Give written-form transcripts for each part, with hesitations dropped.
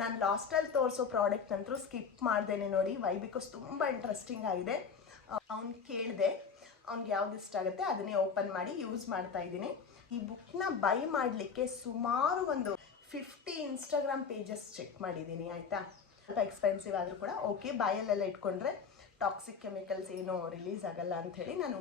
ನಾನು ಲಾಸ್ಟಲ್ಲಿ ತೋರಿಸೋ ಪ್ರಾಡಕ್ಟ್ ಅಂತೂ ಸ್ಕಿಪ್ ಮಾಡ್ದೇನೆ ನೋಡಿ. ವೈ ಬಿಕಾಸ್ ತುಂಬ ಇಂಟ್ರೆಸ್ಟಿಂಗ್ ಆಗಿದೆ. ಅವ್ನು ಕೇಳಿದೆ, ಅವ್ನಿಗೆ ಯಾವ್ದು ಇಷ್ಟ ಆಗುತ್ತೆ ಅದನ್ನೇ ಓಪನ್ ಮಾಡಿ ಯೂಸ್ ಮಾಡ್ತಾ ಇದ್ದೀನಿ. ಈ ಬುಕ್ನ ಬೈ ಮಾಡಲಿಕ್ಕೆ ಸುಮಾರು ಒಂದು 50 ಇನ್ಸ್ಟಾಗ್ರಾಮ್ ಪೇಜಸ್ ಚೆಕ್ ಮಾಡಿದ್ದೀನಿ ಆಯಿತಾ. ಸ್ವಲ್ಪ ಎಕ್ಸ್ಪೆನ್ಸಿವ್ ಆದರೂ ಕೂಡ ಓಕೆ, ಬಾಯಲ್ಲೆಲ್ಲ ಇಟ್ಕೊಂಡ್ರೆ ಟಾಕ್ಸಿಕ್ ಕೆಮಿಕಲ್ಸ್ ಏನೋ ರಿಲೀಸ್ ಆಗಲ್ಲ ಅಂಥೇಳಿ ನಾನು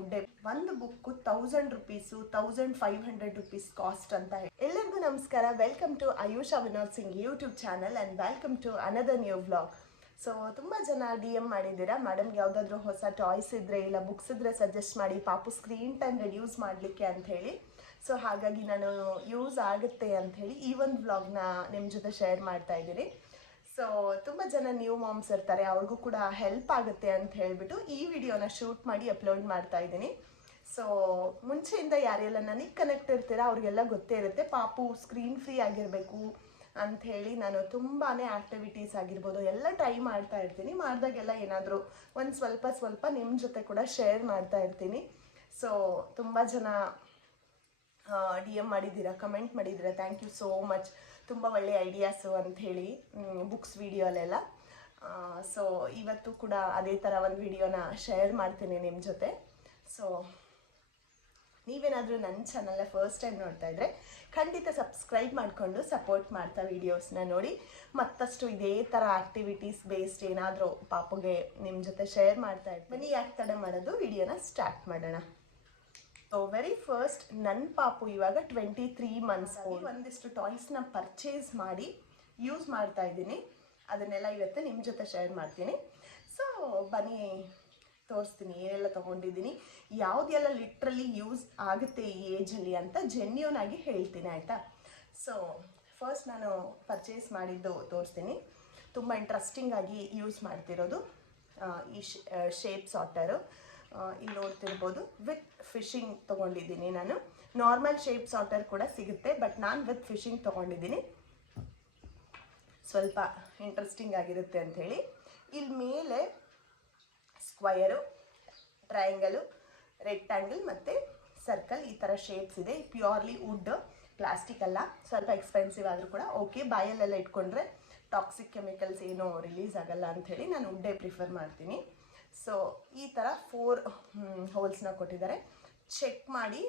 ಒಂದು ಬುಕ್ಕು 1000 ರುಪೀಸು 1500 ರುಪೀಸ್ ಕಾಸ್ಟ್ ಅಂತ ಹೇಳಿ. ಎಲ್ಲರಿಗೂ ನಮಸ್ಕಾರ, welcome to Ayusha Vinod Singh YouTube channel and welcome to another new vlog. So ತುಂಬ ಜನ DM ಮಾಡಿದ್ದೀರಾ, ಮೇಡಮ್ಗೆ ಯಾವುದಾದ್ರೂ ಹೊಸ ಟಾಯ್ಸ್ ಇದ್ದರೆ ಇಲ್ಲ ಬುಕ್ಸ್ ಇದ್ದರೆ ಸಜೆಸ್ಟ್ ಮಾಡಿ, ಪಾಪು ಸ್ಕ್ರೀನ್ ಟೈಮ್ ರೆಡ್ಯೂಸ್ ಮಾಡಲಿಕ್ಕೆ ಅಂಥೇಳಿ. ಸೊ ಹಾಗಾಗಿ ನಾನು ಯೂಸ್ ಆಗುತ್ತೆ ಅಂಥೇಳಿ ಈ ಒಂದು ವ್ಲಾಗ್ನ ನಿಮ್ಮ ಜೊತೆ ಶೇರ್ ಮಾಡ್ತಾ ಇದ್ದೀನಿ. ಸೊ ತುಂಬ ಜನ ನ್ಯೂ ಮಾಮ್ಸ್ ಇರ್ತಾರೆ, ಅವ್ರಿಗೂ ಕೂಡ ಹೆಲ್ಪ್ ಆಗುತ್ತೆ ಅಂತ ಹೇಳಿಬಿಟ್ಟು ಈ ವಿಡಿಯೋನ ಶೂಟ್ ಮಾಡಿ ಅಪ್ಲೋಡ್ ಮಾಡ್ತಾ ಇದ್ದೀನಿ. ಸೊ ಮುಂಚೆಯಿಂದ ಯಾರೆಲ್ಲ ನನಗೆ ಕನೆಕ್ಟ್ ಇರ್ತೀರಾ ಅವ್ರಿಗೆಲ್ಲ ಗೊತ್ತೇ ಇರುತ್ತೆ, ಪಾಪು ಸ್ಕ್ರೀನ್ ಫ್ರೀ ಆಗಿರಬೇಕು ಅಂಥೇಳಿ ನಾನು ತುಂಬಾ ಆ್ಯಕ್ಟಿವಿಟೀಸ್ ಆಗಿರ್ಬೋದು ಎಲ್ಲ ಟ್ರೈ ಮಾಡ್ತಾ ಇರ್ತೀನಿ. ಮಾಡಿದಾಗೆಲ್ಲ ಏನಾದರೂ ಒಂದು ಸ್ವಲ್ಪ ನಿಮ್ಮ ಜೊತೆ ಕೂಡ ಶೇರ್ ಮಾಡ್ತಾ ಇರ್ತೀನಿ. ಸೊ ತುಂಬ ಜನ DM ಮಾಡಿದ್ದೀರಾ, ಕಮೆಂಟ್ ಮಾಡಿದ್ದೀರಾ, ಥ್ಯಾಂಕ್ ಯು ಸೋ ಮಚ್. ತುಂಬ ಒಳ್ಳೆಯ ಐಡಿಯಾಸು ಅಂಥೇಳಿ ಬುಕ್ಸ್ ವಿಡಿಯೋಲೆಲ್ಲ. ಸೊ ಇವತ್ತು ಕೂಡ ಅದೇ ಥರ ಒಂದು ವಿಡಿಯೋನ ಶೇರ್ ಮಾಡ್ತೀನಿ ನಿಮ್ಮ ಜೊತೆ. ಸೊ ನೀವೇನಾದರೂ ನನ್ನ ಚಾನಲ್ನ ಫಸ್ಟ್ ಟೈಮ್ ನೋಡ್ತಾ ಇದ್ದರೆ ಖಂಡಿತ ಸಬ್ಸ್ಕ್ರೈಬ್ ಮಾಡಿಕೊಂಡು ಸಪೋರ್ಟ್ ಮಾಡ್ತಾ ವೀಡಿಯೋಸ್ನ ನೋಡಿ. ಮತ್ತಷ್ಟು ಇದೇ ಥರ ಆ್ಯಕ್ಟಿವಿಟೀಸ್ ಬೇಸ್ಡ್ ಏನಾದರೂ ಪಾಪುಗೆ ನಿಮ್ಮ ಜೊತೆ ಶೇರ್ ಮಾಡ್ತಾ ಇರ್ತೀನಿ. ಬನ್ನಿ ಯಾಕೆ ತಡ ಮಾಡೋದು, ವಿಡಿಯೋನ ಸ್ಟಾರ್ಟ್ ಮಾಡೋಣ. ಸೊ ವೆರಿ ಫಸ್ಟ್ ನನ್ನ ಪಾಪು ಇವಾಗ 23 ಮಂತ್ಸ್. ಒಂದಿಷ್ಟು ಟಾಯ್ಸ್ನ ಪರ್ಚೇಸ್ ಮಾಡಿ ಯೂಸ್ ಮಾಡ್ತಾ ಇದ್ದೀನಿ, ಅದನ್ನೆಲ್ಲ ಇವತ್ತು ನಿಮ್ಮ ಜೊತೆ ಶೇರ್ ಮಾಡ್ತೀನಿ. ಸೊ ಬನ್ನಿ ತೋರಿಸ್ತೀನಿ ಏನೆಲ್ಲ ತೊಗೊಂಡಿದ್ದೀನಿ, ಯಾವುದೆಲ್ಲ ಲಿಟ್ರಲಿ ಯೂಸ್ ಆಗುತ್ತೆ ಈ ಏಜಲ್ಲಿ ಅಂತ ಜೆನ್ಯೂನ್ ಆಗಿ ಹೇಳ್ತೀನಿ ಆಯಿತಾ. ಸೊ ಫಸ್ಟ್ ನಾನು ಪರ್ಚೇಸ್ ಮಾಡಿದ್ದು ತೋರಿಸ್ತೀನಿ. ತುಂಬ ಇಂಟ್ರೆಸ್ಟಿಂಗ್ ಆಗಿ ಯೂಸ್ ಮಾಡ್ತಿರೋದು ಈ ಶೇಪ್ ಸಾರ್ಟರು. ಇಲ್ಲಿ ನೋಡ್ತಿರ್ಬೋದು ವಿತ್ ಫಿಶಿಂಗ್ ತೊಗೊಂಡಿದ್ದೀನಿ ನಾನು. ನಾರ್ಮಲ್ ಶೇಪ್ ಸಾರ್ಟರ್ ಕೂಡ ಸಿಗುತ್ತೆ, ಬಟ್ ನಾನು ವಿತ್ ಫಿಶಿಂಗ್ ತೊಗೊಂಡಿದ್ದೀನಿ, ಸ್ವಲ್ಪ ಇಂಟ್ರೆಸ್ಟಿಂಗ್ ಆಗಿರುತ್ತೆ ಅಂಥೇಳಿ. ಇಲ್ಲಿ ಮೇಲೆ ಸ್ಕ್ವಯರು, ಟ್ರಯಾಂಗಲು, ರೆಕ್ಟ್ಯಾಂಗಲ್ ಮತ್ತು ಸರ್ಕಲ್ ಈ ಥರ ಶೇಪ್ಸ್ ಇದೆ. ಪ್ಯೂರ್ಲಿ ವುಡ್, ಪ್ಲಾಸ್ಟಿಕ್ ಅಲ್ಲ. ಸ್ವಲ್ಪ ಎಕ್ಸ್ಪೆನ್ಸಿವ್ ಆದರೂ ಕೂಡ ಓಕೆ, ಬಾಯಲ್ಲೆಲ್ಲ ಇಟ್ಕೊಂಡ್ರೆ ಟಾಕ್ಸಿಕ್ ಕೆಮಿಕಲ್ಸ್ ಏನೋ ರಿಲೀಸ್ ಆಗಲ್ಲ ಅಂಥೇಳಿ ನಾನು ವುಡ್ಡೇ ಪ್ರಿಫರ್ ಮಾಡ್ತೀನಿ. ಸೊ ಈ ಥರ 4 ಹೋಲ್ಸ್ನ ಕೊಟ್ಟಿದ್ದಾರೆ. ಚೆಕ್ ಮಾಡಿ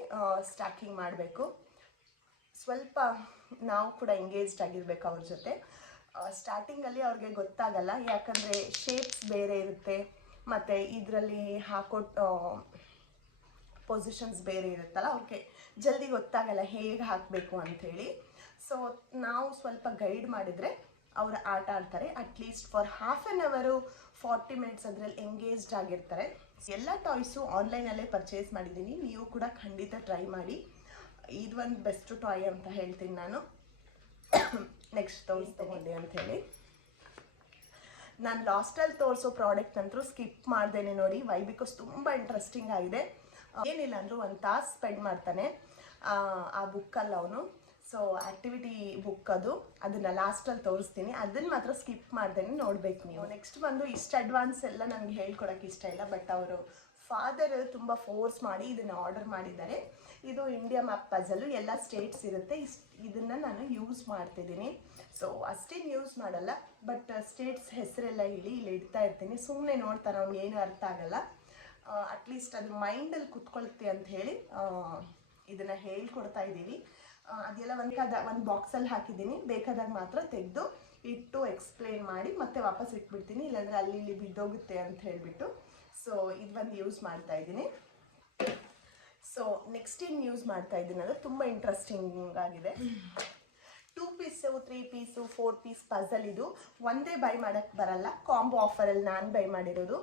ಸ್ಟ್ಯಾಕಿಂಗ್ ಮಾಡಬೇಕು. ಸ್ವಲ್ಪ ನಾವು ಕೂಡ ಎಂಗೇಜ್ಡ್ ಆಗಿರಬೇಕು ಅವ್ರ ಜೊತೆ. ಸ್ಟಾರ್ಟಿಂಗಲ್ಲಿ ಅವ್ರಿಗೆ ಗೊತ್ತಾಗಲ್ಲ, ಯಾಕಂದರೆ ಶೇಪ್ಸ್ ಬೇರೆ ಇರುತ್ತೆ ಮತ್ತು ಇದರಲ್ಲಿ ಹಾಕೋ ಪೊಸಿಷನ್ಸ್ ಬೇರೆ ಇರುತ್ತಲ್ಲ, ಅವ್ರಿಗೆ ಜಲ್ದಿ ಗೊತ್ತಾಗಲ್ಲ ಹೇಗೆ ಹಾಕಬೇಕು ಅಂಥೇಳಿ. ಸೊ ನಾವು ಸ್ವಲ್ಪ ಗೈಡ್ ಮಾಡಿದರೆ ಅವರು ಆಟ ಆಡ್ತಾರೆ. ಅಟ್ಲೀಸ್ಟ್ ಫಾರ್ ಹಾಫ್ ಆನ್ ಅವರು 40 ಮಿನಿಟ್ಸ್ ಅದರಲ್ಲಿ ಎಂಗೇಜ್ಡ್ ಆಗಿರ್ತಾರೆ. ಎಲ್ಲ ಟಾಯ್ಸು ಆನ್ಲೈನಲ್ಲೇ ಪರ್ಚೇಸ್ ಮಾಡಿದ್ದೀನಿ, ನೀವು ಕೂಡ ಖಂಡಿತ ಟ್ರೈ ಮಾಡಿ. ಇದು ಒಂದು ಬೆಸ್ಟ್ ಟಾಯ್ ಅಂತ ಹೇಳ್ತೀನಿ ನಾನು. ನೆಕ್ಸ್ಟ್ ತೊಗೊಂಡೆ ಅಂಥೇಳಿ ನಾನು ಲಾಸ್ಟಲ್ಲಿ ತೋರಿಸೋ ಪ್ರಾಡಕ್ಟ್ ಅಂತೂ ಸ್ಕಿಪ್ ಮಾಡ್ದೇನೆ ನೋಡಿ. ವೈ ಬಿಕಾಸ್ ತುಂಬ ಇಂಟ್ರೆಸ್ಟಿಂಗ್ ಆಗಿದೆ. ಏನಿಲ್ಲ ಅಂದರೂ 1 ತಾಸು ಸ್ಪೆಂಡ್ ಮಾಡ್ತಾನೆ ಆ ಬುಕ್ಕಲ್ಲಿ ಅವನು. ಸೊ ಆ್ಯಕ್ಟಿವಿಟಿ ಬುಕ್ ಅದನ್ನು ಲಾಸ್ಟಲ್ಲಿ ತೋರಿಸ್ತೀನಿ, ಅದನ್ನು ಮಾತ್ರ ಸ್ಕಿಪ್ ಮಾಡ್ದೇನೆ ನೋಡಬೇಕು ನೀವು. ನೆಕ್ಸ್ಟ್ ಬಂದು ಇಷ್ಟು ಅಡ್ವಾನ್ಸ್ ಎಲ್ಲ ನನಗೆ ಹೇಳ್ಕೊಡೋಕ್ಕೆ ಇಷ್ಟ ಇಲ್ಲ, ಬಟ್ ಅವರು ಫಾದರ್ ತುಂಬ ಫೋರ್ಸ್ ಮಾಡಿ ಇದನ್ನು ಆರ್ಡರ್ ಮಾಡಿದ್ದಾರೆ. ಇದು ಇಂಡಿಯಾ ಮ್ಯಾಪ್ ಪಜಲು, ಎಲ್ಲ ಸ್ಟೇಟ್ಸ್ ಇರುತ್ತೆ. ಇದನ್ನು ನಾನು ಯೂಸ್ ಮಾಡ್ತಿದ್ದೀನಿ. ಸೊ ಅಷ್ಟೇನು ಯೂಸ್ ಮಾಡಲ್ಲ, ಬಟ್ ಸ್ಟೇಟ್ಸ್ ಹೆಸರೆಲ್ಲ ಇಲ್ಲಿ ಇಡ್ತಾ ಇರ್ತೀನಿ. ಸುಮ್ಮನೆ ನೋಡ್ತಾರೆ, ಅವ್ನಿಗೆ ಏನು ಅರ್ಥ ಆಗಲ್ಲ. ಅಟ್ಲೀಸ್ಟ್ ಅದು ಮೈಂಡಲ್ಲಿ ಕುತ್ಕೊಳುತ್ತೆ ಅಂತ ಹೇಳಿ ಇದನ್ನು ಹೇಳ್ಕೊಡ್ತಾ ಇದ್ದೀವಿ. ಅದೆಲ್ಲ ಒಂದು ಬಾಕ್ಸಲ್ಲಿ ಹಾಕಿದ್ದೀನಿ, ಬೇಕಾದಾಗ ಮಾತ್ರ ತೆಗೆದು ಇಟ್ಟು ಎಕ್ಸ್ಪ್ಲೇನ್ ಮಾಡಿ ಮತ್ತೆ ವಾಪಸ್ ಇಟ್ಬಿಡ್ತೀನಿ, ಇಲ್ಲಾಂದರೆ ಅಲ್ಲಿ ಇಲ್ಲಿ ಬಿದ್ದೋಗುತ್ತೆ ಅಂತ ಹೇಳಿಬಿಟ್ಟು. ಸೊ ಇದು ಒಂದು ಯೂಸ್ ಮಾಡ್ತಾ ಇದ್ದೀನಿ. ಸೊ ನೆಕ್ಸ್ಟ್ ಏನು ಯೂಸ್ ಮಾಡ್ತಾ ಇದ್ದೀನಿ ಅಂದರೆ ತುಂಬ ಇಂಟ್ರೆಸ್ಟಿಂಗ್ ಆಗಿದೆ. 2 ಪೀಸು 3 ಪೀಸು 4 ಪೀಸ್ ಪಝಲ್. ಇದು ಒಂದೇ ಬೈ ಮಾಡೋಕ್ಕೆ ಬರಲ್ಲ, ಕಾಂಬೋ ಆಫರಲ್ಲಿ ನಾನು ಬೈ ಮಾಡಿರೋದು.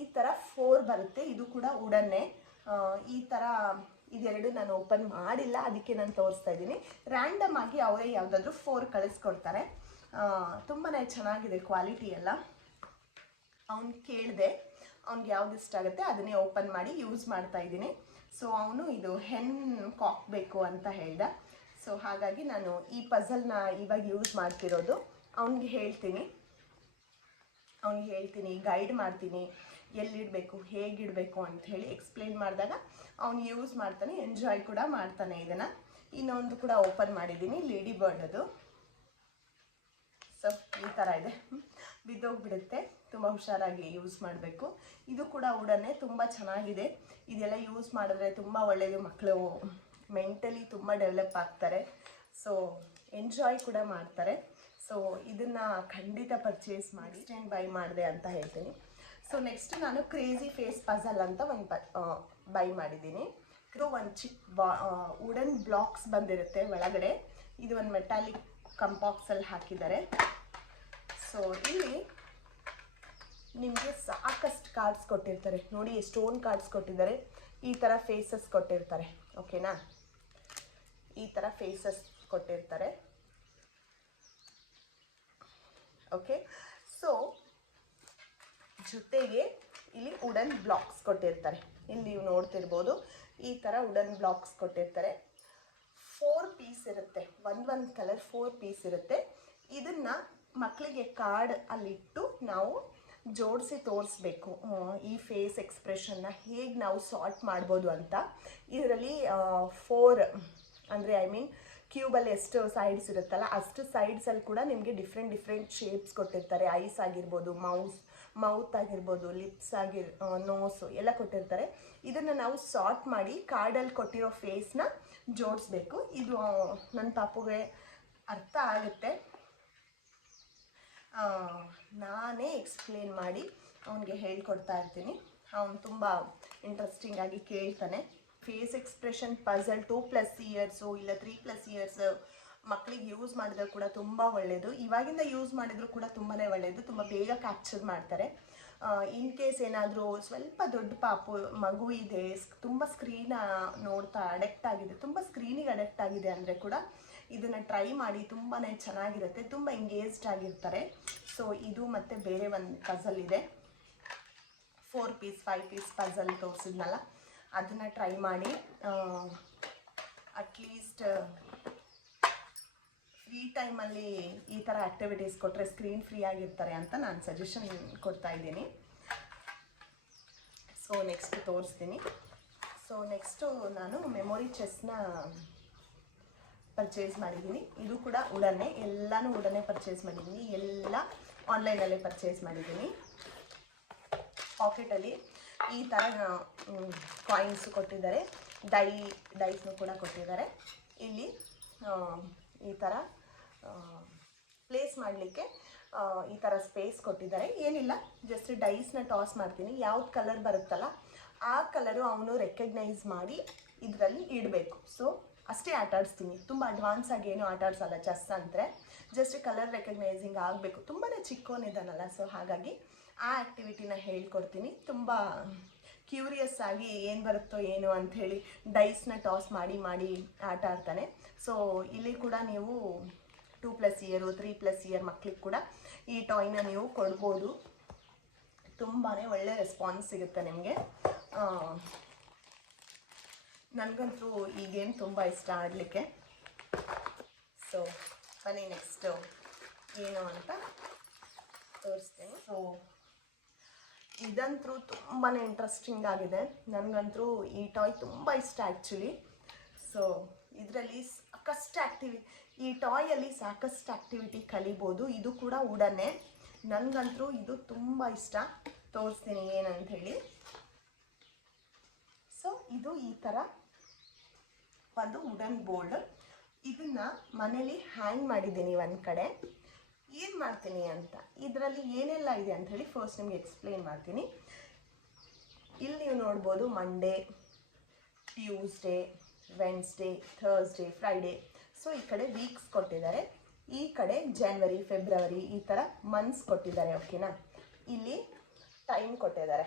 ಈ ಥರ 4 ಬರುತ್ತೆ. ಇದು ಕೂಡ ವುಡನ್ನೇ. ಈ ಥರ ಇದೆರಡು ನಾನು ಓಪನ್ ಮಾಡಿಲ್ಲ, ಅದಕ್ಕೆ ನಾನು ತೋರಿಸ್ತಾ ಇದ್ದೀನಿ. ರ್ಯಾಂಡಮ್ ಆಗಿ ಅವರೇ ಯಾವುದಾದ್ರೂ 4 ಕಳಿಸ್ಕೊಡ್ತಾರೆ. ತುಂಬಾ ಚೆನ್ನಾಗಿದೆ ಕ್ವಾಲಿಟಿ ಎಲ್ಲ. ಅವ್ನು ಕೇಳಿದೆ, ಅವ್ನಿಗೆ ಯಾವ್ದು ಇಷ್ಟ ಆಗುತ್ತೆ ಅದನ್ನೇ ಓಪನ್ ಮಾಡಿ ಯೂಸ್ ಮಾಡ್ತಾ ಇದ್ದೀನಿ. ಸೊ ಅವನು ಇದು ಹೆಣ್ಣು ಕಾಕ್ ಬೇಕು ಅಂತ ಹೇಳ್ದ. ಸೊ ಹಾಗಾಗಿ ನಾನು ಈ ಪಝಲ್ನ ಇವಾಗ ಯೂಸ್ ಮಾಡ್ತಿರೋದು. ಅವ್ನಿಗೆ ಹೇಳ್ತೀನಿ, ಗೈಡ್ ಮಾಡ್ತೀನಿ, ಎಲ್ಲಿಡಬೇಕು ಹೇಗಿಡಬೇಕು ಅಂಥೇಳಿ ಎಕ್ಸ್ಪ್ಲೇನ್ ಮಾಡಿದಾಗ ಅವ್ನು ಯೂಸ್ ಮಾಡ್ತಾನೆ, ಎಂಜಾಯ್ ಕೂಡ ಮಾಡ್ತಾನೆ ಇದನ್ನು. ಇನ್ನೊಂದು ಕೂಡ ಓಪನ್ ಮಾಡಿದ್ದೀನಿ, ಲೇಡಿ ಬರ್ಡ್ ಅದು. ಸೊ ಈ ಥರ ಇದೆ, ಬಿದ್ದೋಗ್ಬಿಡುತ್ತೆ, ತುಂಬ ಹುಷಾರಾಗಿ ಯೂಸ್ ಮಾಡಬೇಕು. ಇದು ಕೂಡ ಉಡನೆ ತುಂಬ ಚೆನ್ನಾಗಿದೆ. ಇದೆಲ್ಲ ಯೂಸ್ ಮಾಡಿದ್ರೆ ತುಂಬ ಒಳ್ಳೆಯದು. ಮಕ್ಕಳು ಮೆಂಟಲಿ ತುಂಬ ಡೆವಲಪ್ ಆಗ್ತಾರೆ, ಸೊ ಎಂಜಾಯ್ ಕೂಡ ಮಾಡ್ತಾರೆ. ಸೊ ಇದನ್ನು ಖಂಡಿತ ಪರ್ಚೇಸ್ ಮಾಡಿ, ಸ್ಟ್ಯಾಂಡ್ ಬೈ ಮಾಡಿದೆ ಅಂತ ಹೇಳ್ತೀನಿ. ಸೊ ನೆಕ್ಸ್ಟ್ ನಾನು ಕ್ರೇಜಿ ಫೇಸ್ ಪಜಲ್ ಅಂತ ಒಂದು ಬೈ ಮಾಡಿದ್ದೀನಿ. ಇದು ಒಂದು ಚಿಕ್ಕ ವುಡನ್ ಬ್ಲಾಕ್ಸ್ ಬಂದಿರುತ್ತೆ ಒಳಗಡೆ. ಇದು ಒಂದು ಮೆಟಾಲಿಕ್ ಕಂಪಾಕ್ಸಲ್ಲಿ ಹಾಕಿದ್ದಾರೆ. ಸೊ ಇಲ್ಲಿ ನಿಮಗೆ ಸಾಕಷ್ಟು ಕಾರ್ಡ್ಸ್ ಕೊಟ್ಟಿರ್ತಾರೆ ನೋಡಿ, ಸ್ಟೋನ್ ಕಾರ್ಡ್ಸ್ ಕೊಟ್ಟಿದ್ದಾರೆ. ಈ ಥರ ಫೇಸಸ್ ಕೊಟ್ಟಿರ್ತಾರೆ, ಓಕೆನಾ? ಈ ಥರ ಫೇಸಸ್ ಕೊಟ್ಟಿರ್ತಾರೆ, ಓಕೆ. ಸೊ ಜೊತೆಗೆ ಇಲ್ಲಿ ವುಡನ್ ಬ್ಲಾಕ್ಸ್ ಕೊಟ್ಟಿರ್ತಾರೆ. ಇಲ್ಲಿ ನೀವು ನೋಡ್ತಿರ್ಬೋದು, ಈ ಥರ ವುಡನ್ ಬ್ಲಾಕ್ಸ್ ಕೊಟ್ಟಿರ್ತಾರೆ. 4 ಪೀಸ್ ಇರುತ್ತೆ, ಒಂದು ಕಲರ್ 4 ಪೀಸ್ ಇರುತ್ತೆ. ಇದನ್ನು ಮಕ್ಕಳಿಗೆ ಕಾರ್ಡ್ ಅಲ್ಲಿಟ್ಟು ನಾವು ಜೋಡಿಸಿ ತೋರಿಸ್ಬೇಕು ಈ ಫೇಸ್ ಎಕ್ಸ್ಪ್ರೆಷನ್ನ ಹೇಗೆ ನಾವು ಸಾರ್ಟ್ ಮಾಡ್ಬೋದು ಅಂತ. ಇದರಲ್ಲಿ 4 ಅಂದರೆ ಐ ಮೀನ್ ಕ್ಯೂಬಲ್ಲಿ ಎಷ್ಟು ಸೈಡ್ಸ್ ಇರುತ್ತಲ್ಲ ಅಷ್ಟು ಸೈಡ್ಸಲ್ಲಿ ಕೂಡ ನಿಮಗೆ ಡಿಫ್ರೆಂಟ್ ಶೇಪ್ಸ್ ಕೊಟ್ಟಿರ್ತಾರೆ. ಐಸ್ ಆಗಿರ್ಬೋದು, ಮೌತ್ ಆಗಿರ್ಬೋದು, ಲಿಪ್ಸ್ ನೋಸು ಎಲ್ಲ ಕೊಟ್ಟಿರ್ತಾರೆ. ಇದನ್ನು ನಾವು ಸಾರ್ಟ್ ಮಾಡಿ ಕಾರ್ಡಲ್ಲಿ ಕೊಟ್ಟಿರೋ ಫೇಸ್ನ ಜೋಡಿಸ್ಬೇಕು. ಇದು ನನ್ನ ಪಾಪುಗೆ ಅರ್ಥ ಆಗುತ್ತೆ, ನಾನೇ ಎಕ್ಸ್ಪ್ಲೇನ್ ಮಾಡಿ ಅವನಿಗೆ ಹೇಳ್ಕೊಡ್ತಾ ಇರ್ತೀನಿ. ಅವನು ತುಂಬ ಇಂಟ್ರೆಸ್ಟಿಂಗ್ ಆಗಿ ಕೇಳ್ತಾನೆ. ಫೇಸ್ ಎಕ್ಸ್ಪ್ರೆಷನ್ ಪಜಲ್ 2+ ಇಯರ್ಸು ಇಲ್ಲ 3+ ಇಯರ್ಸ್ ಮಕ್ಕಳಿಗೆ ಯೂಸ್ ಮಾಡಿದ್ರೆ ಕೂಡ ತುಂಬ ಒಳ್ಳೆಯದು. ಇವಾಗಿಂದ ಯೂಸ್ ಮಾಡಿದ್ರು ಕೂಡ ತುಂಬಾ ಒಳ್ಳೆಯದು, ತುಂಬ ಬೇಗ ಕ್ಯಾಪ್ಚರ್ ಮಾಡ್ತಾರೆ. ಇನ್ ಕೇಸ್ ಏನಾದರೂ ಸ್ವಲ್ಪ ದೊಡ್ಡ ಮಗು ಇದೆ, ತುಂಬ ಸ್ಕ್ರೀನ್ ನೋಡ್ತಾ ತುಂಬ ಸ್ಕ್ರೀನಿಗೆ ಅಡಿಕ್ಟ್ ಆಗಿದೆ ಅಂದರೆ ಕೂಡ ಇದನ್ನು ಟ್ರೈ ಮಾಡಿ, ತುಂಬಾ ಚೆನ್ನಾಗಿರುತ್ತೆ, ತುಂಬ ಎಂಗೇಜ್ಡ್ ಆಗಿರ್ತಾರೆ. ಸೊ ಇದು ಮತ್ತು ಬೇರೆ ಒಂದು ಪಜಲ್ ಇದೆ, 4 ಪೀಸ್ 5 ಪೀಸ್ ಪಜಲ್ ತೋರಿಸಿದ್ನಲ್ಲ, ಅದನ್ನು ಟ್ರೈ ಮಾಡಿ. ಅಟ್ಲೀಸ್ಟ್ ಫ್ರೀ ಟೈಮಲ್ಲಿ ಈ ಥರ ಆ್ಯಕ್ಟಿವಿಟೀಸ್ ಕೊಟ್ಟರೆ ಸ್ಕ್ರೀನ್ ಫ್ರೀ ಆಗಿರ್ತಾರೆ ಅಂತ ನಾನು ಸಜೆಷನ್ ಕೊಡ್ತಾ ಇದ್ದೀನಿ. ಸೊ ನೆಕ್ಸ್ಟ್ ತೋರಿಸ್ತೀನಿ. ಸೊ ನೆಕ್ಸ್ಟು ನಾನು ಮೆಮೊರಿ ಚೆಸ್ನ ಪರ್ಚೇಸ್ ಮಾಡಿದ್ದೀನಿ. ಇದು ಕೂಡ ಉಡನೆ, ಎಲ್ಲನೂ ಉಡನೆ ಪರ್ಚೇಸ್ ಮಾಡಿದ್ದೀನಿ, ಎಲ್ಲ ಆನ್ಲೈನಲ್ಲೇ ಪರ್ಚೇಸ್ ಮಾಡಿದ್ದೀನಿ. ಪಾಕೆಟಲ್ಲಿ ಈ ಥರ ಕಾಯಿನ್ಸ್ ಕೊಟ್ಟಿದ್ದಾರೆ, ಡೈಸ್ನು ಕೂಡ ಕೊಟ್ಟಿದ್ದಾರೆ. ಇಲ್ಲಿ ಈ ಥರ ಪ್ಲೇಸ್ ಮಾಡಲಿಕ್ಕೆ ಈ ಥರ ಸ್ಪೇಸ್ ಕೊಟ್ಟಿದ್ದಾರೆ. ಏನಿಲ್ಲ, ಜಸ್ಟ್ ಡೈಸ್ನ ಟಾಸ್ ಮಾಡ್ತೀನಿ, ಯಾವ್ದು ಕಲರ್ ಬರುತ್ತಲ್ಲ ಆ ಕಲರು ಅವನು ರೆಕಗ್ನೈಸ್ ಮಾಡಿ ಇದರಲ್ಲಿ ಇಡಬೇಕು. ಸೊ ಅಷ್ಟೇ ಆಟ ಆಡಿಸ್ತೀನಿ, ತುಂಬ ಅಡ್ವಾನ್ಸ್ ಆಗಿ ಏನು ಆಟ ಆಡಿಸಲ್ಲ. ಚೆಸ್ ಅಂದರೆ ಜಸ್ಟ್ ಕಲರ್ ರೆಕಗ್ನೈಸಿಂಗ್ ಆಗಬೇಕು. ತುಂಬಾ ಚಿಕ್ಕವನಿದ್ದಾನಲ್ಲ, ಸೊ ಹಾಗಾಗಿ ಆ ಆ್ಯಕ್ಟಿವಿಟಿನ ಹೇಳ್ಕೊಡ್ತೀನಿ. ತುಂಬ ಕ್ಯೂರಿಯಸ್ ಆಗಿ ಏನು ಬರುತ್ತೋ ಏನು ಅಂಥೇಳಿ ಡೈಸ್ನ ಟಾಸ್ ಮಾಡಿ ಆಟ ಆಡ್ತಾನೆ. ಸೊ ಇಲ್ಲಿ ಕೂಡ ನೀವು 2+ ಇಯರು 3+ ಇಯರ್ ಮಕ್ಕಳಿಗೆ ಕೂಡ ಈ ಟಾಯ್ನ ನೀವು ಕೊಡ್ಬೋದು. ತುಂಬಾ ಒಳ್ಳೆ ರೆಸ್ಪಾನ್ಸ್ ಸಿಗುತ್ತೆ ನಿಮಗೆ. ನನಗಂತೂ ಈ ಗೇಮ್ ತುಂಬ ಇಷ್ಟ ಆಡಲಿಕ್ಕೆ. ಸೊ ಬನ್ನಿ ನೆಕ್ಸ್ಟು ಏನು ಅಂತ ತೋರಿಸ್ತೇನೆ. ಸೊ ಇದಂತೂ ತುಂಬಾ ಇಂಟ್ರೆಸ್ಟಿಂಗ್ ಆಗಿದೆ, ನನಗಂತೂ ಈ ಟಾಯ್ ತುಂಬ ಇಷ್ಟ ಆ್ಯಕ್ಚುಲಿ. ಸೊ ಇದರಲ್ಲಿ ಈ ಟಾಯಲ್ಲಿ ಸಾಕಷ್ಟು ಆ್ಯಕ್ಟಿವಿಟಿ ಕಲಿಬೋದು. ಇದು ಕೂಡ ಉಡನೆ, ನನಗಂತೂ ಇದು ತುಂಬ ಇಷ್ಟ. ತೋರಿಸ್ತೀನಿ ಏನಂತ ಹೇಳಿ. ಸೊ ಇದು ಈ ಥರ ಒಂದು ವುಡನ್ ಬೋರ್ಡ್, ಇದನ್ನು ಮನೇಲಿ ಹ್ಯಾಂಗ್ ಮಾಡಿದ್ದೀನಿ ಒಂದು ಕಡೆ. ಏನು ಮಾಡ್ತೀನಿ ಅಂತ, ಇದರಲ್ಲಿ ಏನೆಲ್ಲ ಇದೆ ಅಂಥೇಳಿ ಫಸ್ಟ್ ನಿಮಗೆ ಎಕ್ಸ್ಪ್ಲೇನ್ ಮಾಡ್ತೀನಿ. ಇಲ್ಲಿ ನೀವು ನೋಡ್ಬೋದು Monday, Tuesday, Wednesday, Thursday, Friday. So ಈ ಕಡೆ ವೀಕ್ಸ್ ಕೊಟ್ಟಿದ್ದಾರೆ, ಈ ಕಡೆ ಜನವರಿ, ಫೆಬ್ರವರಿ ಈ ಥರ ಮಂತ್ಸ್ ಕೊಟ್ಟಿದ್ದಾರೆ, ಓಕೆನಾ? ಇಲ್ಲಿ ಟೈಮ್ ಕೊಟ್ಟಿದ್ದಾರೆ,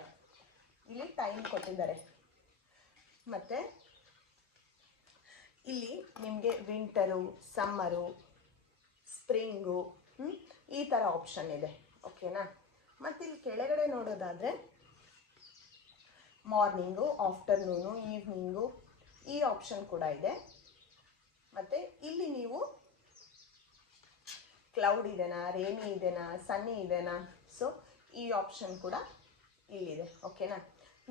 ಮತ್ತು ಇಲ್ಲಿ ನಿಮಗೆ ವಿಂಟರು, ಸಮ್ಮರು, ಸ್ಪ್ರಿಂಗು ಈ ಥರ ಆಪ್ಷನ್ ಇದೆ, ಓಕೆನಾ? ಮತ್ತು ಇಲ್ಲಿ ಕೆಳಗಡೆ ನೋಡೋದಾದರೆ ಮಾರ್ನಿಂಗು, ಆಫ್ಟರ್ನೂನು, ಈವ್ನಿಂಗು ಈ ಆಪ್ಷನ್ ಕೂಡ ಇದೆ. ಮತ್ತು ಇಲ್ಲಿ ನೀವು ಕ್ಲೌಡ್ ಇದೆನಾ, ರೇನಿ ಇದೆನಾ, ಸನ್ನಿ ಇದೆನಾ, ಸೊ ಈ ಆಪ್ಷನ್ ಕೂಡ ಇಲ್ಲಿದೆ, ಓಕೆನಾ?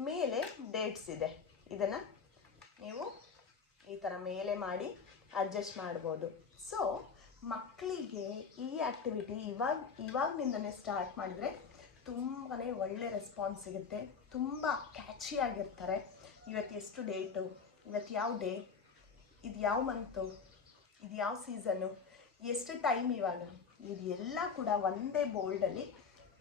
ಮೇಲೆ ಡೇಟ್ಸ್ ಇದೆ, ಇದನ್ನು ನೀವು ಈ ಥರ ಮೇಲೆ ಮಾಡಿ ಅಡ್ಜಸ್ಟ್ ಮಾಡ್ಬೋದು. ಸೊ ಮಕ್ಕಳಿಗೆ ಈ ಆ್ಯಕ್ಟಿವಿಟಿ ಇವಾಗಿನಿಂದನೇ ಸ್ಟಾರ್ಟ್ ಮಾಡಿದರೆ ತುಂಬಾ ಒಳ್ಳೆ ರೆಸ್ಪಾನ್ಸ್ ಸಿಗುತ್ತೆ. ತುಂಬ ಕ್ಯಾಚಿಯಾಗಿರ್ತಾರೆ. ಇವತ್ತು ಎಷ್ಟು ಡೇಟು, ಇವತ್ತು ಯಾವ ಡೇ, ಇದು ಯಾವ ಮಂತು, ಇದು ಯಾವ ಸೀಸನ್ನು, ಎಷ್ಟು ಟೈಮ್ ಇವಾಗ, ಇದೆಲ್ಲ ಕೂಡ ಒಂದೇ ಬೋರ್ಡಲ್ಲಿ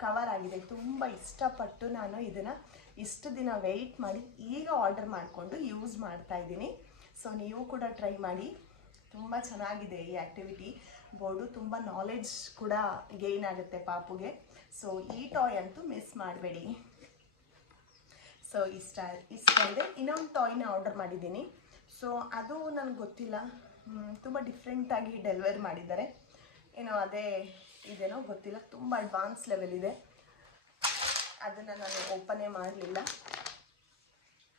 ಕವರ್ ಆಗಿದೆ. ತುಂಬ ಇಷ್ಟಪಟ್ಟು ನಾನು ಇದನ್ನು ಇಷ್ಟು ದಿನ ವೆಯ್ಟ್ ಮಾಡಿ ಈಗ ಆರ್ಡರ್ ಮಾಡಿಕೊಂಡು ಯೂಸ್ ಮಾಡ್ತಾಯಿದ್ದೀನಿ. ಸೊ ನೀವು ಕೂಡ ಟ್ರೈ ಮಾಡಿ. ತುಂಬ ಚೆನ್ನಾಗಿದೆ ಈ ಆ್ಯಕ್ಟಿವಿಟಿ ಬೋರ್ಡು. ತುಂಬ ನಾಲೆಡ್ಜ್ ಕೂಡ ಗೇನ್ ಆಗುತ್ತೆ ಪಾಪುಗೆ. ಸೊ ಈ ಟಾಯ್ ಅಂತೂ ಮಿಸ್ ಮಾಡಬೇಡಿ. ಸೊ ಇಷ್ಟ ಇದೆ. ಇನ್ನೊಂದು ಟಾಯ್ನ ಆರ್ಡರ್ ಮಾಡಿದ್ದೀನಿ. ಸೊ ಅದು ನನಗೆ ಗೊತ್ತಿಲ್ಲ, ತುಂಬ ಡಿಫ್ರೆಂಟಾಗಿ ಡೆಲಿವರಿ ಮಾಡಿದ್ದಾರೆ. ಏನೋ ಅದೇ ಇದೇನೋ ಗೊತ್ತಿಲ್ಲ, ತುಂಬ ಅಡ್ವಾನ್ಸ್ ಲೆವೆಲ್ ಇದೆ. ಅದನ್ನು ನಾನು ಓಪನೇ ಮಾಡಲಿಲ್ಲ.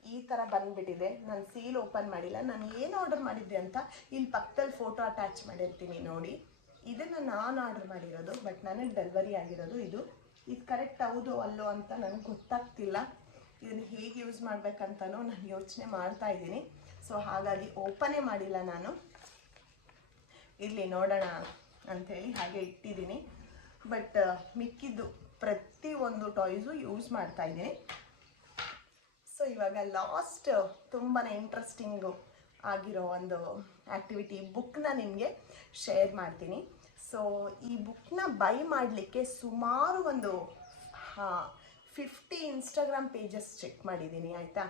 ಈ ಥರ ಬಂದುಬಿಟ್ಟಿದೆ. ನಾನು ಸೀಲ್ ಓಪನ್ ಮಾಡಿಲ್ಲ. ನಾನು ಏನು ಆರ್ಡರ್ ಮಾಡಿದ್ದೆ ಅಂತ ಇಲ್ಲಿ ಪಕ್ಕದಲ್ಲಿ ಫೋಟೋ ಅಟ್ಯಾಚ್ ಮಾಡಿರ್ತೀನಿ ನೋಡಿ. ಇದನ್ನು ನಾನು ಆರ್ಡರ್ ಮಾಡಿರೋದು, ಬಟ್ ನನಗೆ ಡೆಲಿವರಿ ಆಗಿರೋದು ಇದು ಕರೆಕ್ಟ್ ಹೌದು ಅಲ್ಲೋ ಅಂತ ನನಗೆ ಗೊತ್ತಾಗ್ತಿಲ್ಲ. ಇದನ್ನು ಹೇಗೆ ಯೂಸ್ ಮಾಡಬೇಕಂತನೂ ನಾನು ಯೋಚನೆ ಮಾಡ್ತಾ ಇದ್ದೀನಿ. ಸೊ ಹಾಗಾಗಿ ಓಪನೇ ಮಾಡಿಲ್ಲ ನಾನು. ಇರಲಿ ನೋಡೋಣ ಅಂಥೇಳಿ ಹಾಗೆ ಇಟ್ಟಿದ್ದೀನಿ. ಬಟ್ ಮಿಕ್ಕಿದ್ದು ಪ್ರತಿಯೊಂದು ಟಾಯ್ಸು ಯೂಸ್ ಮಾಡ್ತಾ ಇದ್ದೀನಿ. ಸೊ ಇವಾಗ ಲಾಸ್ಟ್ ತುಂಬಾ ಇಂಟ್ರೆಸ್ಟಿಂಗು ಆಗಿರೋ ಒಂದು ಆ್ಯಕ್ಟಿವಿಟಿ ಬುಕ್ನ ನಿಮಗೆ ಶೇರ್ ಮಾಡ್ತೀನಿ. ಸೊ ಈ ಬುಕ್ನ ಬೈ ಮಾಡಲಿಕ್ಕೆ ಸುಮಾರು ಒಂದು 50 ಇನ್ಸ್ಟಾಗ್ರಾಮ್ ಪೇಜಸ್ ಚೆಕ್ ಮಾಡಿದ್ದೀನಿ ಆಯಿತಾ.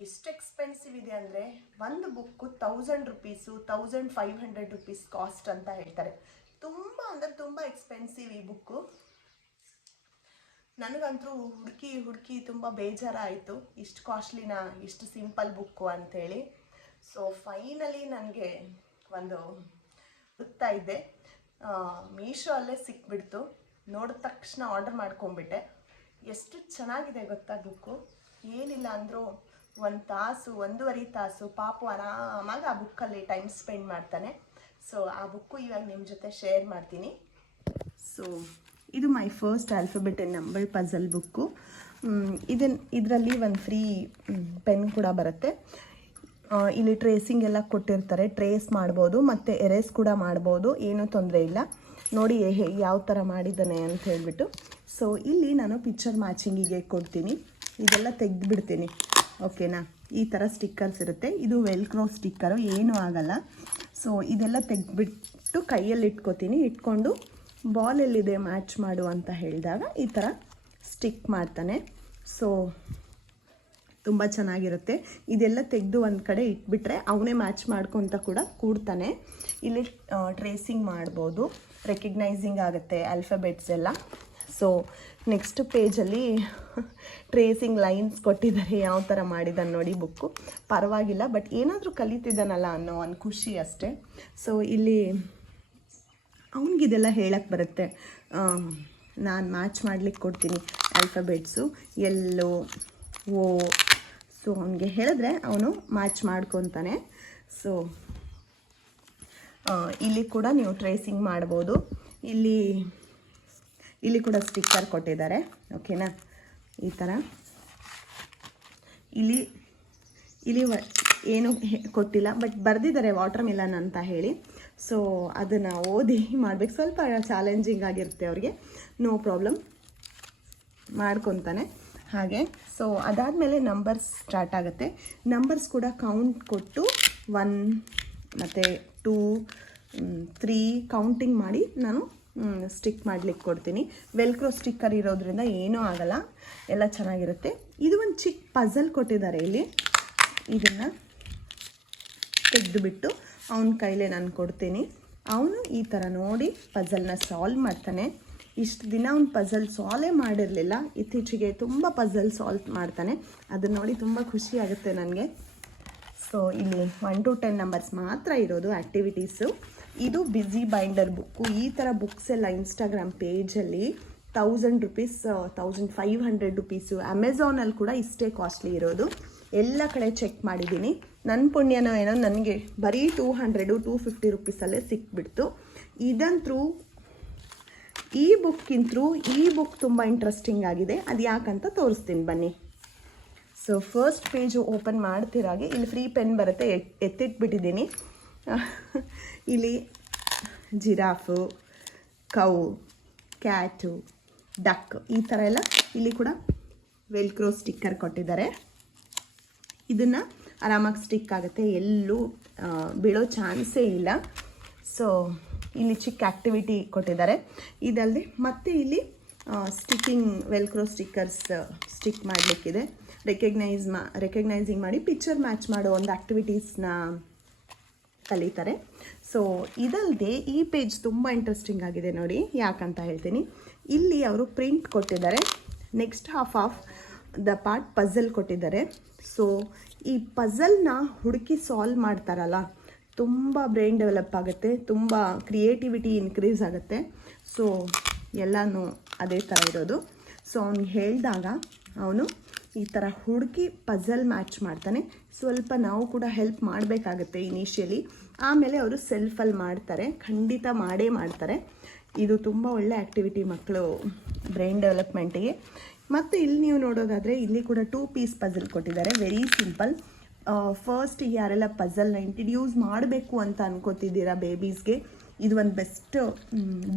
ಎಷ್ಟು ಎಕ್ಸ್ಪೆನ್ಸಿವ್ ಇದೆ ಅಂದರೆ ಒಂದು ಬುಕ್ಕು 1000 ರೂಪೀಸು 1500 ರೂಪೀಸ್ ಕಾಸ್ಟ್ ಅಂತ ಹೇಳ್ತಾರೆ. ತುಂಬ ಅಂದರೆ ತುಂಬ ಎಕ್ಸ್ಪೆನ್ಸಿವ್ ಈ ಬುಕ್ಕು. ನನಗಂತೂ ಹುಡುಕಿ ತುಂಬ ಬೇಜಾರಾಯಿತು, ಇಷ್ಟು ಕಾಸ್ಟ್ಲಿನ ಇಷ್ಟು ಸಿಂಪಲ್ ಬುಕ್ಕು ಅಂಥೇಳಿ. ಸೊ ಫೈನಲಿ ನನಗೆ ಒಂದು ಹುಡುಕ್ತಾ ಇದ್ದೆ, ಮೀಶೋ ಅಲ್ಲೇ ಸಿಕ್ಬಿಡ್ತು. ನೋಡಿದ ತಕ್ಷಣ ಆರ್ಡರ್ ಮಾಡ್ಕೊಂಬಿಟ್ಟೆ. ಎಷ್ಟು ಚೆನ್ನಾಗಿದೆ ಗೊತ್ತಾ ಬುಕ್ಕು. ಏನಿಲ್ಲ ಅಂದರೂ 1 ತಾಸು 1.5 ತಾಸು ಪಾಪು ಆರಾಮಾಗಿ ಆ ಬುಕ್ಕಲ್ಲಿ ಟೈಮ್ ಸ್ಪೆಂಡ್ ಮಾಡ್ತಾನೆ. ಸೊ ಆ ಬುಕ್ಕು ಇವಾಗ ನಿಮ್ಮ ಜೊತೆ ಶೇರ್ ಮಾಡ್ತೀನಿ. ಸೊ ಇದು my first alphabet and number puzzle book. ಇದರಲ್ಲಿ ಒಂದು ಫ್ರೀ ಪೆನ್ ಕೂಡ ಬರುತ್ತೆ. ಇಲ್ಲಿ ಟ್ರೇಸಿಂಗ್ ಎಲ್ಲ ಕೊಟ್ಟಿರ್ತಾರೆ, ಟ್ರೇಸ್ ಮಾಡ್ಬೋದು ಮತ್ತು ಎರೇಸ್ ಕೂಡ ಮಾಡ್ಬೋದು, ಏನೂ ತೊಂದರೆ ಇಲ್ಲ. ನೋಡಿ ಯಾವ ಥರ ಮಾಡಿದ್ದಾನೆ ಅಂತ ಹೇಳಿಬಿಟ್ಟು. ಸೊ ಇಲ್ಲಿ ನಾನು ಪಿಕ್ಚರ್ ಮ್ಯಾಚಿಂಗಿಗೆ ಕೊಡ್ತೀನಿ. ಇದೆಲ್ಲ ತೆಗೆದುಬಿಡ್ತೀನಿ, ಓಕೆನಾ. ಈ ಥರ ಸ್ಟಿಕ್ಕರ್ಸ್ ಇರುತ್ತೆ. ಇದು ವೆಲ್ಕ್ರೋ ಸ್ಟಿಕ್ಕರು, ಏನೂ ಆಗಲ್ಲ. ಸೊ ಇದೆಲ್ಲ ತೆಗೆದುಬಿಟ್ಟು ಕೈಯಲ್ಲಿ ಇಟ್ಕೊಂಡು ಬಾಲ್ ಎಲ್ಲಿದೆ ಮ್ಯಾಚ್ ಮಾಡು ಅಂತ ಹೇಳಿದಾಗ ಈ ಥರ ಸ್ಟಿಕ್ ಮಾಡ್ತಾನೆ. ಸೊ ತುಂಬ ಚೆನ್ನಾಗಿರುತ್ತೆ. ಇದೆಲ್ಲ ತೆಗೆದು ಒಂದು ಕಡೆ ಇಟ್ಬಿಟ್ರೆ ಅವನೇ ಮ್ಯಾಚ್ ಮಾಡ್ಕೊತ ಕೂಡ ಕೂಡ್ತಾನೆ. ಇಲ್ಲಿ ಟ್ರೇಸಿಂಗ್ ಮಾಡ್ಬೋದು, ರೆಕಗ್ನೈಸಿಂಗ್ ಆಗುತ್ತೆ ಆಲ್ಫಾಬೆಟ್ಸ್ ಎಲ್ಲ. ಸೊ ನೆಕ್ಸ್ಟ್ ಪೇಜಲ್ಲಿ ಟ್ರೇಸಿಂಗ್ ಲೈನ್ಸ್ ಕೊಟ್ಟಿದ್ದಾರೆ, ಯಾವ ಥರ ಮಾಡಿದ್ದಾನೆ ನೋಡಿ ಬುಕ್ಕು. ಪರವಾಗಿಲ್ಲ, ಬಟ್ ಏನಾದರೂ ಕಲಿತಿದ್ದಾನಲ್ಲ ಅನ್ನೋ ಒಂದು ಖುಷಿ ಅಷ್ಟೇ. ಸೊ ಇಲ್ಲಿ ಅವನಿಗಿದೆಲ್ಲ ಹೇಳಕ್ಕೆ ಬರುತ್ತೆ. ನಾನು ಮ್ಯಾಚ್ ಮಾಡ್ಲಿಕ್ಕೆ ಕೊಡ್ತೀನಿ ಆಲ್ಫಾಬೆಟ್ಸು, ಎಲ್ಲೋ ಓ. ಸೊ ಅವನಿಗೆ ಹೇಳಿದ್ರೆ ಅವನು ಮ್ಯಾಚ್ ಮಾಡ್ಕೊತಾನೆ. ಸೊ ಇಲ್ಲಿ ಕೂಡ ನೀವು ಟ್ರೇಸಿಂಗ್ ಮಾಡ್ಬೋದು. ಇಲ್ಲಿ ಕೂಡ ಸ್ಟಿಕ್ಕರ್ ಕೊಟ್ಟಿದ್ದಾರೆ, ಓಕೆನಾ. ಈ ಥರ ಇಲ್ಲಿ ಏನೂ ಕೊಟ್ಟಿಲ್ಲ, ಬಟ್ ಬರೆದಿದ್ದಾರೆ ವಾಟರ್ ಮಿಲನ್ ಅಂತ ಹೇಳಿ. ಸೊ ಅದನ್ನು ಓದಿ ಮಾಡಬೇಕು. ಸ್ವಲ್ಪ ಚಾಲೆಂಜಿಂಗ್ ಆಗಿರುತ್ತೆ ಅವ್ರಿಗೆ, ನೋ ಪ್ರಾಬ್ಲಮ್, ಮಾಡ್ಕೊತಾನೆ ಹಾಗೆ. ಸೊ ಅದಾದಮೇಲೆ ನಂಬರ್ಸ್ ಸ್ಟಾರ್ಟ್ ಆಗುತ್ತೆ. ನಂಬರ್ಸ್ ಕೂಡ ಕೌಂಟ್ ಕೊಟ್ಟು 1 ಮತ್ತು 2, 3 ಕೌಂಟಿಂಗ್ ಮಾಡಿ ನಾನು ಸ್ಟಿಕ್ ಮಾಡಲಿಕ್ಕೆ ಕೊಡ್ತೀನಿ. ವೆಲ್ಕ್ರೋ ಸ್ಟಿಕ್ಕರ್ ಇರೋದ್ರಿಂದ ಏನೂ ಆಗಲ್ಲ, ಎಲ್ಲ ಚೆನ್ನಾಗಿರುತ್ತೆ. ಇದು ಒಂದು ಚಿಕ್ಕ ಪಝಲ್ ಕೊಟ್ಟಿದ್ದಾರೆ ಇಲ್ಲಿ. ಇದನ್ನು ತೆಗೆದುಬಿಟ್ಟು ಅವನ ಕೈಲೇ ನಾನು ಕೊಡ್ತೀನಿ. ಅವನು ಈ ಥರ ನೋಡಿ ಪಝಲ್ನ ಸಾಲ್ವ್ ಮಾಡ್ತಾನೆ. ಇಷ್ಟು ದಿನ ಅವ್ನು ಪಝಲ್ ಸಾಲ್ವೇ ಮಾಡಿರಲಿಲ್ಲ, ಇತ್ತೀಚೆಗೆ ತುಂಬ ಪಝಲ್ ಸಾಲ್ವ್ ಮಾಡ್ತಾನೆ. ಅದನ್ನು ನೋಡಿ ತುಂಬ ಖುಷಿ ಆಗುತ್ತೆ ನನಗೆ. ಸೊ ಇಲ್ಲಿ 1 to 10 ನಂಬರ್ಸ್ ಮಾತ್ರ ಇರೋದು ಆ್ಯಕ್ಟಿವಿಟೀಸು. ಇದು ಬ್ಯುಸಿ ಬೈಂಡರ್ ಬುಕ್ಕು. ಈ ಥರ ಬುಕ್ಸ್ ಎಲ್ಲ ಇನ್ಸ್ಟಾಗ್ರಾಮ್ ಪೇಜಲ್ಲಿ 1000 ರೂಪೀಸ್ 1500 ರೂಪೀಸು. ಅಮೆಝಾನಲ್ಲಿ ಕೂಡ ಇಷ್ಟೇ ಕಾಸ್ಟ್ಲಿ ಇರೋದು. ಎಲ್ಲ ಕಡೆ ಚೆಕ್ ಮಾಡಿದ್ದೀನಿ. ನನ್ನ ಪುಣ್ಯನೋ ಏನೋ ನನಗೆ ಬರೀ 200 250 ರೂಪೀಸಲ್ಲೇ ಸಿಕ್ಬಿಡ್ತು. ಇದಂತೂ ಈ ಬುಕ್ ತುಂಬ ಇಂಟ್ರೆಸ್ಟಿಂಗ್ ಆಗಿದೆ. ಅದು ಯಾಕಂತ ತೋರಿಸ್ತೀನಿ ಬನ್ನಿ. ಸೊ ಫಸ್ಟ್ ಪೇಜು ಓಪನ್ ಮಾಡ್ತಿರಾಗೆ ಇಲ್ಲಿ ಫ್ರೀ ಪೆನ್ ಬರುತ್ತೆ, ಎತ್ತಿಟ್ಬಿಟ್ಟಿದ್ದೀನಿ. ಇಲ್ಲಿ ಜಿರಾಫು, ಕೌ, ಕ್ಯಾಟು, ಡಕ್ ಈ ಥರ ಎಲ್ಲ ಇಲ್ಲಿ ಕೂಡ ವೆಲ್ಕ್ರೋ ಸ್ಟಿಕ್ಕರ್ ಕೊಟ್ಟಿದ್ದಾರೆ. ಇದನ್ನು ಆರಾಮಾಗಿ ಸ್ಟಿಕ್ ಆಗುತ್ತೆ, ಎಲ್ಲೂ ಬೀಳೋ ಚಾನ್ಸೇ ಇಲ್ಲ. ಸೊ ಇಲ್ಲಿ ಚಿಕ್ಕ ಆ್ಯಕ್ಟಿವಿಟಿ ಕೊಟ್ಟಿದ್ದಾರೆ. ಇದಲ್ಲದೆ ಮತ್ತೆ ಇಲ್ಲಿ ಸ್ಟಿಕ್ಕಿಂಗ್ ವೆಲ್ಕ್ರೋ ಸ್ಟಿಕ್ಕರ್ಸ್ ಸ್ಟಿಕ್ ಮಾಡಲಿಕ್ಕಿದೆ. ರೆಕಗ್ನೈಸಿಂಗ್ ಮಾಡಿ ಪಿಕ್ಚರ್ ಮ್ಯಾಚ್ ಮಾಡೋ ಒಂದು ಆ್ಯಕ್ಟಿವಿಟೀಸ್ನ ಕಲಿತಾರೆ. ಸೊ ಇದಲ್ಲದೆ ಈ ಪೇಜ್ ತುಂಬ ಇಂಟ್ರೆಸ್ಟಿಂಗ್ ಆಗಿದೆ ನೋಡಿ, ಯಾಕಂತ ಹೇಳ್ತೀನಿ. ಇಲ್ಲಿ ಅವರು ಪ್ರಿಂಟ್ ಕೊಟ್ಟಿದ್ದಾರೆ. Next half of the part puzzle ಕೊಟ್ಟಿದ್ದಾರೆ. ಸೊ ಈ ಪಝಲ್ನ ಹುಡುಕಿ ಸಾಲ್ವ್ ಮಾಡ್ತಾರಲ್ಲ, ತುಂಬ ಬ್ರೈನ್ ಡೆವಲಪ್ ಆಗುತ್ತೆ, ತುಂಬ ಕ್ರಿಯೇಟಿವಿಟಿ ಇನ್ಕ್ರೀಸ್ ಆಗುತ್ತೆ. ಸೊ ಎಲ್ಲನೂ ಅದೇ ಥರ ಇರೋದು. ಸೊ ಅವ್ನಿಗೆ ಹೇಳಿದಾಗ ಅವನು ಈ ಥರ ಹುಡುಕಿ ಪಝಲ್ ಮ್ಯಾಚ್ ಮಾಡ್ತಾನೆ. ಸ್ವಲ್ಪ ನಾವು ಕೂಡ ಹೆಲ್ಪ್ ಮಾಡಬೇಕಾಗತ್ತೆ ಇನಿಷಿಯಲಿ, ಆಮೇಲೆ ಅವರು ಸೆಲ್ಫಲ್ಲಿ ಮಾಡ್ತಾರೆ, ಖಂಡಿತ ಮಾಡೇ ಮಾಡ್ತಾರೆ. ಇದು ತುಂಬ ಒಳ್ಳೆ ಆ್ಯಕ್ಟಿವಿಟಿ ಮಕ್ಕಳು ಬ್ರೈನ್ ಡೆವಲಪ್ಮೆಂಟಿಗೆ. ಮತ್ತು ಇಲ್ಲಿ ನೀವು ನೋಡೋದಾದರೆ ಇಲ್ಲಿ ಕೂಡ 2 ಪೀಸ್ ಪಝಲ್ ಕೊಟ್ಟಿದ್ದಾರೆ, ವೆರಿ ಸಿಂಪಲ್. ಫಸ್ಟ್ ಯಾರೆಲ್ಲ ಪಝಲ್ನ ಇಂಟ್ರಡ್ಯೂಸ್ ಮಾಡಬೇಕು ಅಂತ ಅನ್ಕೋತಿದ್ದೀರಾ ಬೇಬೀಸ್ಗೆ, ಇದು ಒಂದು ಬೆಸ್ಟ್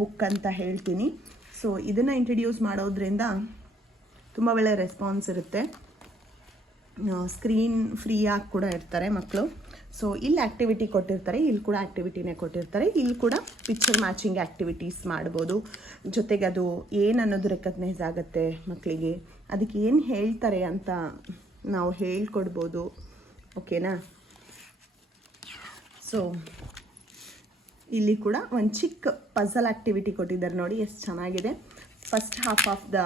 ಬುಕ್ ಅಂತ ಹೇಳ್ತೀನಿ. ಸೊ ಇದನ್ನು ಇಂಟ್ರಡ್ಯೂಸ್ ಮಾಡೋದ್ರಿಂದ ತುಂಬ ಒಳ್ಳೆ ರೆಸ್ಪಾನ್ಸ್ ಇರುತ್ತೆ. ಸ್ಕ್ರೀನ್ ಫ್ರೀಯಾಗಿ ಕೂಡ ಇರ್ತಾರೆ ಮಕ್ಕಳು. ಸೊ ಇಲ್ಲಿ ಆ್ಯಕ್ಟಿವಿಟಿ ಕೊಟ್ಟಿರ್ತಾರೆ, ಇಲ್ಲಿ ಕೂಡ ಆ್ಯಕ್ಟಿವಿಟಿನೇ ಕೊಟ್ಟಿರ್ತಾರೆ. ಇಲ್ಲಿ ಕೂಡ ಪಿಕ್ಚರ್ ಮ್ಯಾಚಿಂಗ್ ಆ್ಯಕ್ಟಿವಿಟೀಸ್ ಮಾಡ್ಬೋದು. ಜೊತೆಗೆ ಅದು ಏನು ಅನ್ನೋದು ರೆಕಗ್ನೈಸ್ ಆಗುತ್ತೆ ಮಕ್ಕಳಿಗೆ, ಅದಕ್ಕೆ ಏನು ಹೇಳ್ತಾರೆ ಅಂತ ನಾವು ಹೇಳ್ಕೊಡ್ಬೋದು. ಓಕೆನಾ? ಸೊ ಇಲ್ಲಿ ಕೂಡ ಒಂದು ಚಿಕ್ಕ ಪಝಲ್ ಆ್ಯಕ್ಟಿವಿಟಿ ಕೊಟ್ಟಿದ್ದಾರೆ ನೋಡಿ, ಎಷ್ಟು ಚೆನ್ನಾಗಿದೆ. First half of the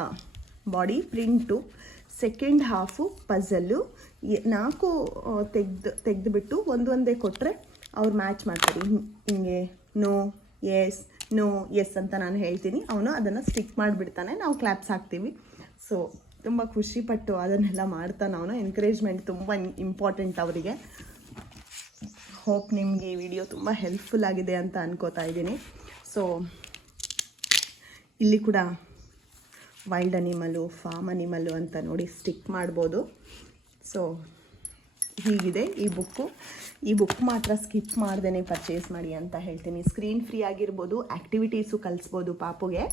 body print, second half puzzle. 4 ತೆಗೆದುಬಿಟ್ಟು ಒಂದೇ ಕೊಟ್ಟರೆ ಅವ್ರು ಮ್ಯಾಚ್ ಮಾಡ್ತಾರೆ. ಹಿಂಗೆ ನೋ ಎಸ್ ಅಂತ ನಾನು ಹೇಳ್ತೀನಿ, ಅವನು ಅದನ್ನು ಸ್ಟಿಕ್ ಮಾಡಿಬಿಡ್ತಾನೆ, ನಾವು ಕ್ಲಾಪ್ಸ್ ಹಾಕ್ತೀವಿ. ಸೊ ತುಂಬ ಖುಷಿಪಟ್ಟು ಅದನ್ನೆಲ್ಲ ಮಾಡ್ತಾನೆ ಅವನು. ಎನ್ಕರೇಜ್ಮೆಂಟ್ ತುಂಬ ಇಂಪಾರ್ಟೆಂಟ್ ಅವರಿಗೆ. ಹೋಪ್ ನಿಮಗೆ ಈ ವಿಡಿಯೋ ತುಂಬ ಹೆಲ್ಪ್ಫುಲ್ ಆಗಿದೆ ಅಂತ ಅನ್ಕೋತಾ ಇದ್ದೀನಿ. ಸೊ ಇಲ್ಲಿ ಕೂಡ ವೈಲ್ಡ್ ಅನಿಮಲು, ಫಾರ್ಮ್ ಅನಿಮಲು ಅಂತ ನೋಡಿ ಸ್ಟಿಕ್ ಮಾಡ್ಬೋದು. ಸೊ ಹೀಗಿದೆ ಈ ಬುಕ್ಕು. ಈ ಬುಕ್ ಮಾತ್ರ ಸ್ಕಿಪ್ ಮಾಡ್ದೇ ಪರ್ಚೇಸ್ ಮಾಡಿ ಅಂತ ಹೇಳ್ತೀನಿ. ಸ್ಕ್ರೀನ್ ಫ್ರೀ ಆಗಿರ್ಬೋದು, ಆ್ಯಕ್ಟಿವಿಟೀಸು ಕಲಿಸ್ಬೋದು ಪಾಪುಗೆ.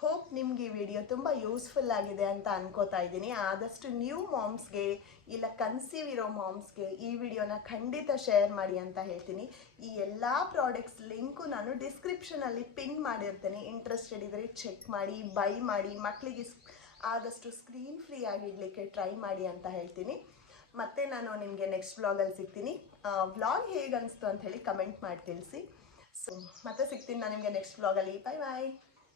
ಹೋಪ್ ನಿಮಗೆ ಈ ವಿಡಿಯೋ ತುಂಬ ಯೂಸ್ಫುಲ್ ಆಗಿದೆ ಅಂತ ಅನ್ಕೋತಾ ಇದ್ದೀನಿ. ಆದಷ್ಟು ನ್ಯೂ ಮಾಮ್ಸ್ಗೆ ಇಲ್ಲ ಕನ್ಸೀವ್ ಇರೋ ಮಾಮ್ಸ್ಗೆ ಈ ವಿಡಿಯೋನ ಖಂಡಿತ ಶೇರ್ ಮಾಡಿ ಅಂತ ಹೇಳ್ತೀನಿ. ಈ ಎಲ್ಲ ಪ್ರಾಡಕ್ಟ್ಸ್ ಲಿಂಕು ನಾನು ಡಿಸ್ಕ್ರಿಪ್ಷನಲ್ಲಿ ಪಿನ್ ಮಾಡಿರ್ತೇನೆ. ಇಂಟ್ರೆಸ್ಟೆಡ್ ಇದ್ದರೆ ಚೆಕ್ ಮಾಡಿ, ಬೈ ಮಾಡಿ, ಮಕ್ಕಳಿಗೆ ಆದಷ್ಟು ಸ್ಕ್ರೀನ್ ಫ್ರೀ ಆಗಿಡಲಿಕ್ಕೆ ಟ್ರೈ ಮಾಡಿ ಅಂತ ಹೇಳ್ತೀನಿ. ಮತ್ತೆ ನಾನು ನಿಮಗೆ ನೆಕ್ಸ್ಟ್ ವ್ಲಾಗಲ್ಲಿ ಸಿಗ್ತೀನಿ. ವ್ಲಾಗ್ ಹೇಗೆ ಅನಿಸ್ತು ಅಂತ ಹೇಳಿ ಕಮೆಂಟ್ ಮಾಡಿ ತಿಳಿಸಿ. ಸೊ ಮತ್ತೆ ಸಿಗ್ತೀನಿ ನಾನು ನಿಮಗೆ ನೆಕ್ಸ್ಟ್ ವ್ಲಾಗಲ್ಲಿ. ಬಾಯ್ ಬಾಯ್.